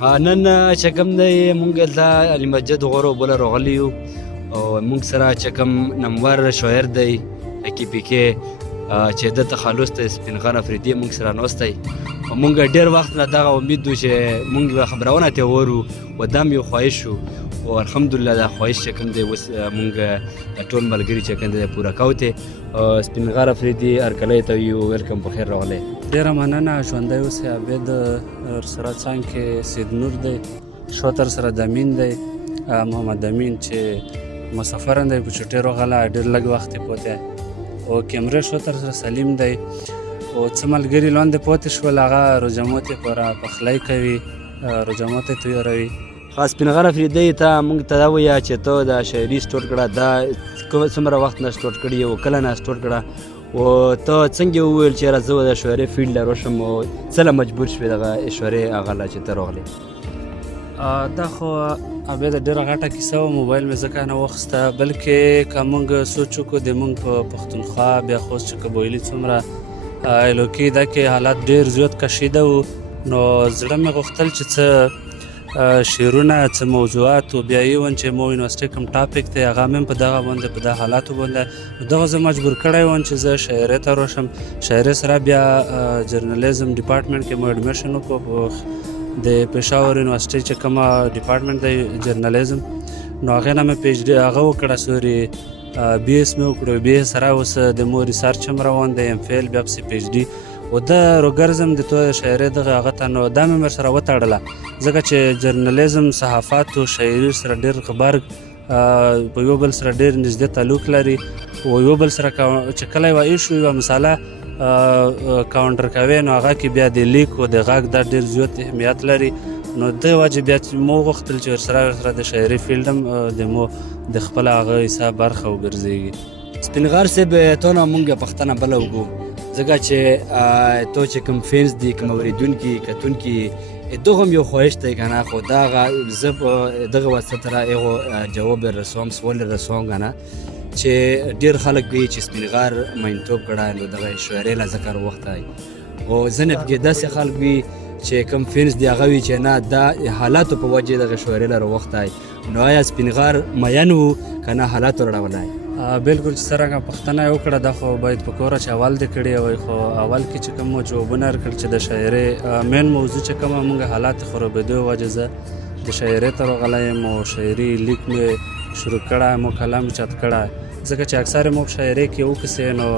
نن چې کوم دی مونږ دلته علي مسجد غور اوبه راغلي یو او مونږ سره چې کوم نمور شاعر دی کی پی کې چې د تخلص ته سپین غر افریدي مونږ سره نوستی او مونږ ډېر وخت نه دغه امید و چې مونږ به خبرونه ترې وورو و دا مې یو خواهش و او الحمدلله دا خواهش چې کوم دی اوس مونږ ټول ملګري چې کوم دی پوره کوو ته سپین غر افریدي هرکلی ته یو ویلکم په خیر راغلی ډېره مننه ژوندی اوسئ عابد سره څنګ کې سید نور دی شوتر سره دمین دی محمد امین چې مسافر دی په چوټۍ راغلی ډېر لږ وخت یې پوتی او کیمرې شوتر سره سلیم دی او څه ملګري لاندې پاتې شول هغه روژه ماتې پر پخلی کوي روژه ماتې تیاروي خاص سپین غر افریدي ته مونږ ته دا ووایه چې ته دا شاعري سټوټ کړه دا څومره وخت نه سټوټ کړي او کله نه سټوټ کړه او ته څنګه وویل چې یاره زه د شاعرۍ فیلډ له راشم او څه له مجبور شوې دغه شاعرۍ هغه له چې ته راغلې دا خو عابد ډېره غټه کیسه وه موبایل مې ځکه نه واخیسته بلکې که موږ سوچ وکړو د موږ په پښتونخوا بیا خوست چې قبایلي څومره ایلوکي دا کې حالات ډېر زیات کشیده وو نو زړه مې غوښتل چې څه شعرونه څه موضوعات و بیا ایون چې مو یونیورسټۍ کوم ټاپک دی هغه مې په دغه باندې په دغه حالاتو باندې دغه زه مجبور کړی وم چې زه شاعرۍ ته راشم شاعرۍ سره بیا جرنالیزم ډپارټمنټ کې مو ایډمیشن وکړو د پېښور یونیورسټۍ چې کومه ډپارټمنټ دی جرنالیزم نو هغې نه مې پی ایچ ډي هغه وکړه سوري بي ایس مې وکړو بي ایس سره اوس د مو ریسارچ هم روان دی ایم فیل بیا پسې پی ایچ ډي و د روګرزم د تو شاعرۍ دغه هغه ته نو دا مې ورسره وتړله ځکه چې جرنالیزم صحافت او شاعري سره ډېر غبرګ په یو بل سره ډېر نږدې تعلق لري او یو بل سره چې کله یوه ایشو یوه مساله کاونټر کوي نو هغه کې بیا د لیک او د غږ دا ډېر زیات اهمیت لري نو د وجې بیا مو غوښتل چې ورسره د شاعري فیلډ هم د مو د خپل هغه حساب برخه وګرځېږي سپین غر صاحب ته نه مونږ پښتنه بله وکړو ځکه چې تو چې کوم فینس دي کوم اورېدونکي کتونکي دغه هم یو خواهش دی که نه خو دغه زه په دغه واسطه سره هغو جواب رسوم سوال رسوم که نه چې ډېر خلک وایي چې سپین غر مینتوب کړی نو دغه شاعرۍ له ذکر وختی او ځینې پکې داسې خلک وي چې کوم فینس دی هغه وي چې نه دا حالاتو په وجې دغه شاعرۍ له راوختی نو آیا سپین غر مین و که نه حالاتو راوړی بلکل چې څرنګه پوښتنه یې وکړه دا خو باید په کوره چې اول دې کړې وای خو اول کې چې کوم جوابونه ورکړل چې د شاعرۍ مین موضوع چې کومه مونږ حالات خرابېدو وجې زه د شاعرۍ ته راغلی یم او شاعري لیک مې شروع کړی مو کلام چت کړی ځکه چې اکثر مو په شاعرۍ کې وکسې نو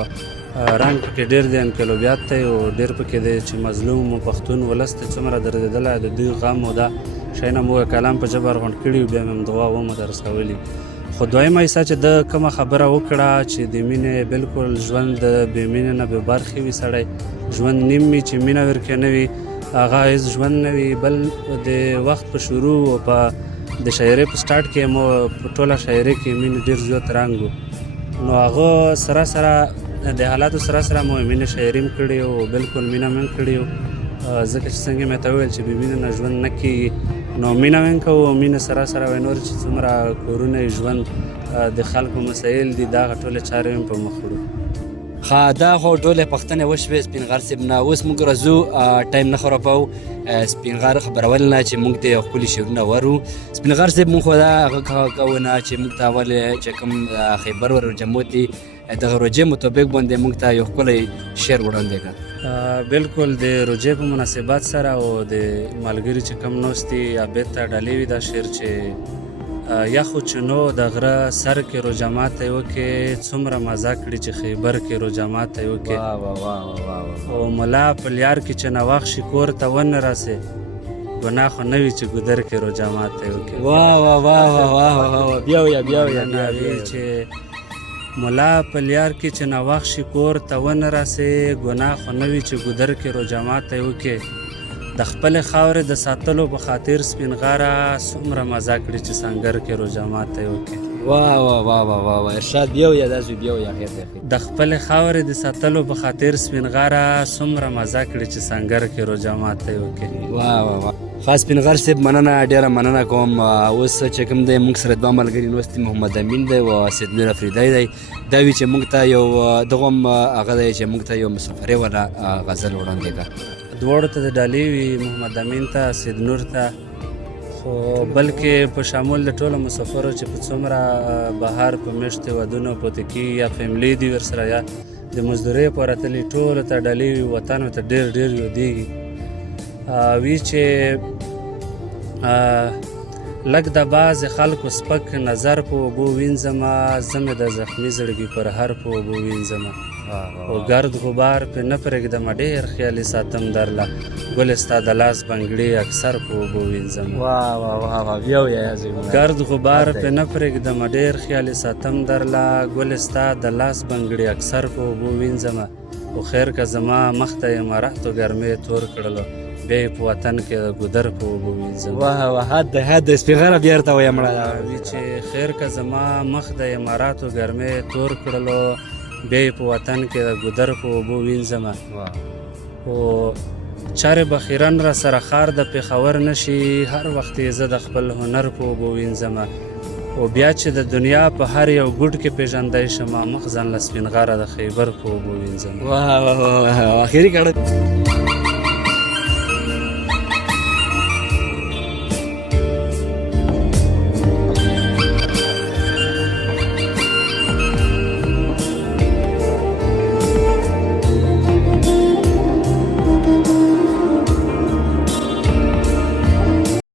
رنګ پکې ډېر دی انقلابیات دی او ډېر پکې دی چې مظلوم و پښتون ولس ته څومره دردېدلی د دوی غم او دا شیونه مو کلام په ژبه غونډ کړي بیا مې دعا ومو ته رسولي خو دویمه حصه چې د کومه خبره وکړه چې د مینې بلکل ژوند د بې مینې نه بې برخې وي سړی ژوند نیم وي چې مینه ورکې نه وي هغه هېڅ ژوند نه وي بل د وخت په شروع او په د شاعرۍ په سټارټ کې مو په ټوله شاعرۍ کې مینې ډېر زیات رنګ و نو هغه سره سره د حالاتو سره سره مو مینه شاعري هم کړې او بلکل مینه مې هم کړې و ځکه چې څنګه مې ته وویل چې بې مینه نه ژوند نه کېږي نو مینه مې کوو او مینه سره سره وایي نور چې څومره کورونه ژوند د خلکو مسایل دي دا هغه ټولې چارې هم په مخ وړو ښه دا خو ټولې پوښتنې وشوې سپین غر صاحب نه اوس موږ راځو ټایم نه خرابوو سپین غر خبرول نه چې موږ ته یو ښکلي شعرونه ورو سپین غر صاحب موږ خو دا هغه کوو نه چې موږ ته ولې چې کوم خیبر ور روژه ماتي دغه روژې مطابق باندې موږ ته یو ښکلی شعر وړاندې کړه بلکل د روژې په مناسبت سره او د ملګري چې کم ناست دي عابد ته ډالۍ وي دا شعر چې یخو چینو د غره سر کې روژه ماتی وکړې څومره مزه کړي چې خیبر کې روژه ماتی وکړې او ملا په لیار کې چې نواخ شي کور ته ونه راسې ګناه خو نه وي چې ګودر کې روژه ماتی وکړې بیا ویه چې ملا په لیار کې چې نواخ شي کور ته ونه راسې ګناه خو نه وي چې ګودر کې روژه ماتی وکړې د خپلې خاورې د ساتلو په خاطر سپین غره څومره مزه کړي چې سنګر کې روژه ماتی وکړي ارشاد بیا ویه داسې بیا ویه خیر د خپلې خاورې د ساتلو په خاطر سپین غره څومره مزه کړي چې سنګر کې روژه ماتی وکړي خاص سپین غر صاحب مننه ډېره مننه کوم اوس چې کوم دی موږ سره دوه ملګري ناست دي محمد امین دی او سید نور افریدی دی دا وي چې موږ ته یو دغه هم هغه دی چې موږ ته یو مسافرۍ والا غزل وړاندې کړه دواړو ته د ډالۍ وي، محمد امین ته، سید نور ته، خو بلکې په شامل د ټولو مسافرو چې په څومره بهر په میشتې ودونو پوته کېږي یا فیملی دي ورسره یا د مزدورۍ په راتلي، ټولو ته ډالۍ وي، وطن ورته ډېر ډېر یادېږي. وی چې لږ د بعضې خلکو سپک نظر په اوبو وینځمه، زه مې د زخمي زړګي پر هر په اوبو وینځمه، او ګرد غبار پې نه پرېږدمه، ډېر خیالي ساتم درله، ګلې ستا د لاس بنګړي اکثر په اوبو وینځمه. ګرد غبار پې نه پرېږدمه، ډېر خیالي ساتم درله، ګلې ستا د لاس بنګړي اکثر په اوبو وینځمه، خو خیر که زما مخ ته یې مرحتو ګرمۍ تور کړلو، بیا یې په وطن کې د ګودر په اوبو وینځم. حد سپېغره بیا ورته وایه مړه. وي چې خیر که زما مخ د اماراتو ګرمۍ تور کړلو، بیا یې په وطن کې د ګودر په اوبو وینځمه. خو چارې به خیرن را سره ښار د پېښور نه شي، هر وخت یې زه د خپل هنر په اوبو وینځمه، او بیا چې د دنیا په هر یو ګوټ کې پېژندی شمه، مخ ځان له سپین غره د خیبر په اوبو وینځمه. اخري کړه